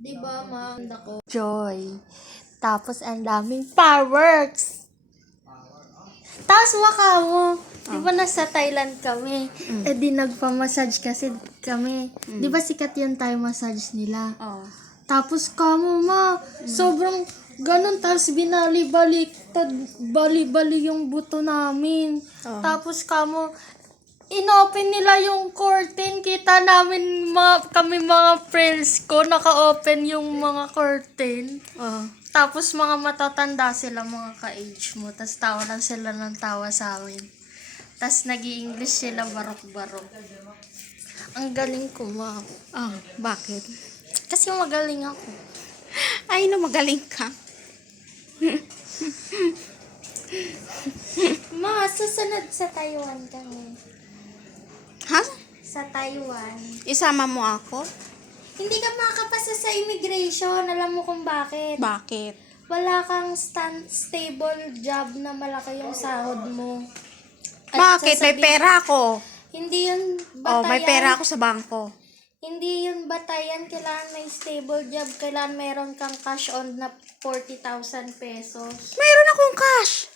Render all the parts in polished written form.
Di ba, ma'am? Ako. Joy. Tapos, ang daming fireworks. Tapos, mo. Di ba nasa Thailand kami? Eh, di nagpa-massage kasi kami. Di ba sikat yung Thai massage nila? Oh. Tapos, sobrang ganun. Tapos, binali-baliktad, bali-bali yung buto namin. Oh. Tapos, inopen nila yung curtain. Kita namin kami mga friends ko, naka-open yung mga curtain. Oh. Tapos mga matatanda sila, mga ka-age mo. Tapos tawa lang sila ng tawa sa amin. Tapos nag-i-English sila barok-barok. Ang galing ko, ma'am. Oh, bakit? Kasi magaling ako. Ay, no, magaling ka. Ma, susunod sa Taiwan kami. Ha? Sa Taiwan. Isama mo ako? Hindi ka makapasa sa immigration. Alam mo kung bakit? Bakit? Wala kang stable job na malaki yung sahod mo. Bakit? May pera ako. Hindi yun Oh, batayan. may pera ako sa bangko. Hindi yun batayan. Kailangan may stable job. Kailangan meron kang cash on na 40,000 pesos. Mayroon akong cash.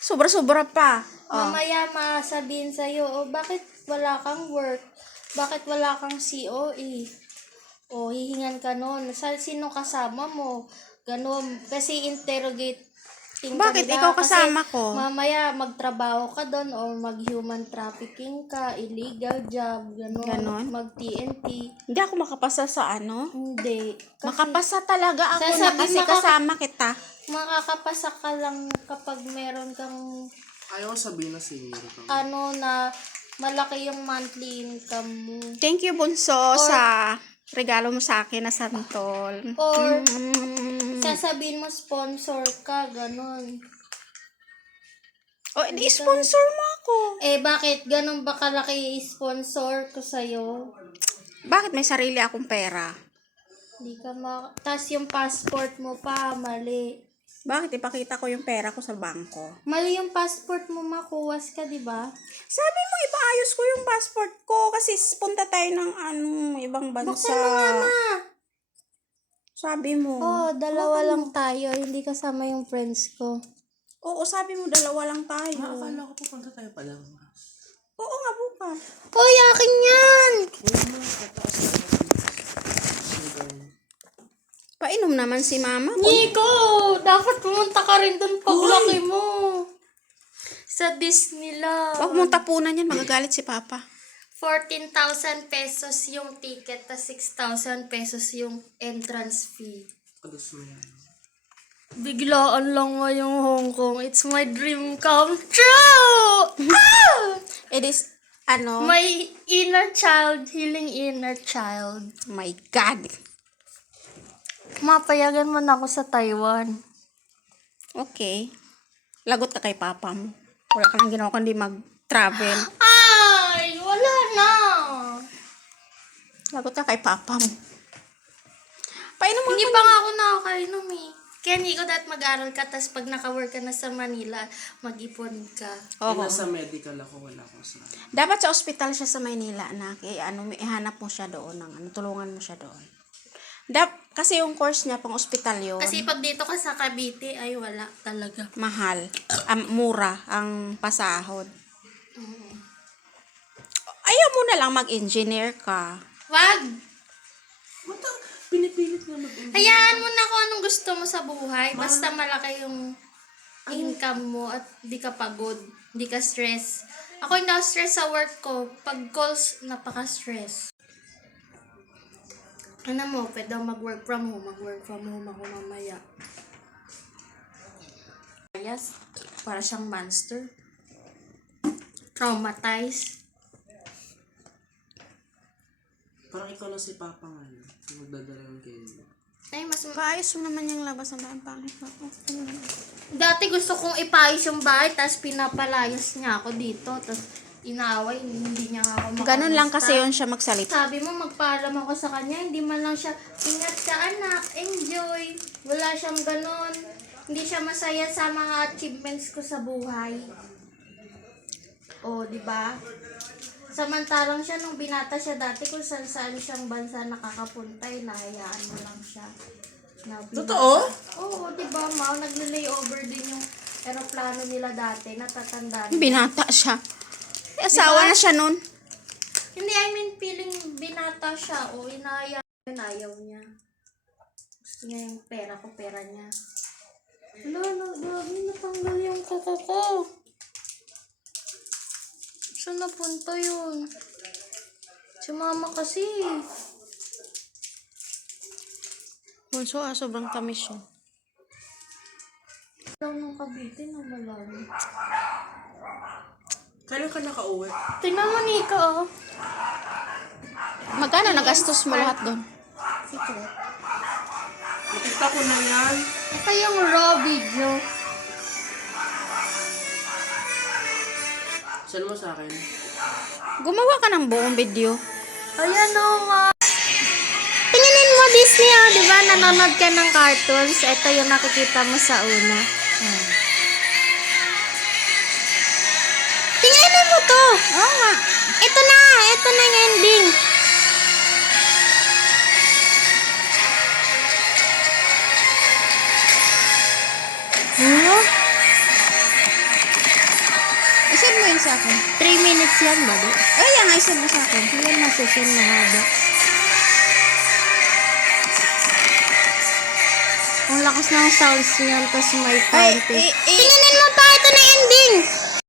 Sobra-sobra pa. Oh. Mamaya masabihin sa'yo, bakit wala kang work? Bakit wala kang COE? Hihingan ka nun. Sino kasama mo? Ganon. Kasi interrogate. Bakit ikaw kasama ko? Mamaya magtrabaho ka doon or mag-human trafficking ka, illegal job, Ganon? mag-TNT. Hindi ako makapasa sa ano? Hindi. Kasi Makapasa talaga ako na Sasabi- kasi kasama kita. makakapasa ka lang kapag meron kang Ayaw sabihin na senior ka. na malaki yung monthly income mo. Thank you, Bunso, sa regalo mo sa akin na santol. Or sasabihin mo sponsor ka, ganon. Oh, i-sponsor mo ako. Bakit? Ganon ba kalaki sponsor ko sa'yo? Bakit may sarili akong pera? Hindi ka tas yung passport mo pa, mali. Bakit ipakita ko yung pera ko sa bangko? Mali yung passport mo, makuwas ka, di ba? Sabi mo, ipaayos ko yung passport ko kasi punta tayo ng ibang bansa. Buksan mo nga, ma. Sabi mo. Dalawa lang tayo. Hindi kasama yung friends ko. Oo, sabi mo, dalawa lang tayo. Akala ko pupunta tayo pa lang. Oo nga, bukas. Hoy, akin yan! Painom naman si mama ko. Nico! Dapat pumunta ka rin doon paglaki mo. Sa Disneyland. Huwag mong tapunan yan, magagalit si papa. 14,000 pesos yung ticket, tas 6,000 pesos yung entrance fee. Alas mo yan. Biglaan lang ngayong Hong Kong. It's my dream come true! It is, My inner child, healing inner child. my God. Mapayagan mo na ako sa Taiwan. Okay. Lagot ka kay papa mo. Wala ka nang ginawa kundi mag-travel. Ay, wala na. Lagot ka kay papa mo. Painom mo Hindi ako pa nga ako nakakainom eh. Kaya hindi ko dapat mag-aral ka, tas pag naka-work ka na sa Manila, mag-ipon ka. Oo. Nasa medical ako, wala ko sa... Dapat sa ospital siya sa Maynila, anak. Ihanap mo siya doon tulungan mo siya doon. Kasi yung course niya pang ospital yun. Kasi pag dito ka sa Cavite, ay wala talaga. Mahal. Mura ang pasahod. Ayaw mo na lang mag-engineer ka. Wag! Pinipilit nga mag Hayaan mo na kung anong gusto mo sa buhay. Basta malaki yung income mo at di ka pagod. Di ka stress. Ako hindi ako stress sa work ko. Pag calls, napaka-stress. Ano mo, pwede ako mag-work from home. Mag-work from home ako mamaya. Yes, para siyang monster. Traumatized. Parang ikaw lang si Papa nga yun. Magdadala ng candy. Ay, mas Paayos mo naman yung labas ng daan pangit na. dati gusto kong ipayos yung bahay, tapos pinapalayas niya ako dito, tapos inaaway, hindi niya ako Ganun lang makamusta. kasi yun siya magsalita. Sabi mo, magpaalam ako sa kanya, hindi man lang siya, ingat ka anak, enjoy. Wala siyang ganun. Hindi siya masaya sa mga achievements ko sa buhay. O, di ba? Samantalang siya, nung binata siya dati, kung saan siyang bansa nakakapunta, nahayaan mo lang siya. Na binata. Totoo? Oo, diba, Mau? Nagle-layover din yung aeroplano nila dati, natatandaan. Binata siya. Eh, asawa na siya nun. Hindi, I mean, feeling binata siya. O, inayaw niya. Gusto niya yung pera ko, pera niya. Wala, grabe, natanggal yung kuko ko. Saan napunta yun? Si mama kasi. Bunso, sobrang tamis yun. Lang ng Cavite na malalim. Kailan ka nakauwi? Tingnan mo, Nika, oh. Magkano nagastos mo lahat doon? Secret. Nakita ko na yan. Ito yung raw video. Saan mo sa akin? Gumawa ka ng buong video. Ayan o nga. Tinginin mo Disney, oh. Di ba? Nanonood ka ng cartoons. Ito yung nakikita mo sa una. Tinginin mo to. Oo nga. Ito na yung ending. Huh? Isend mo yun sa akin. 3 minutes yan ba? Di? Eh, yan nga, isend mo sa akin. Yan na session na haba. Ang lakas ng sounds niyan, tapos may fountain. Tingnan Tinginin mo pa, ito na ending!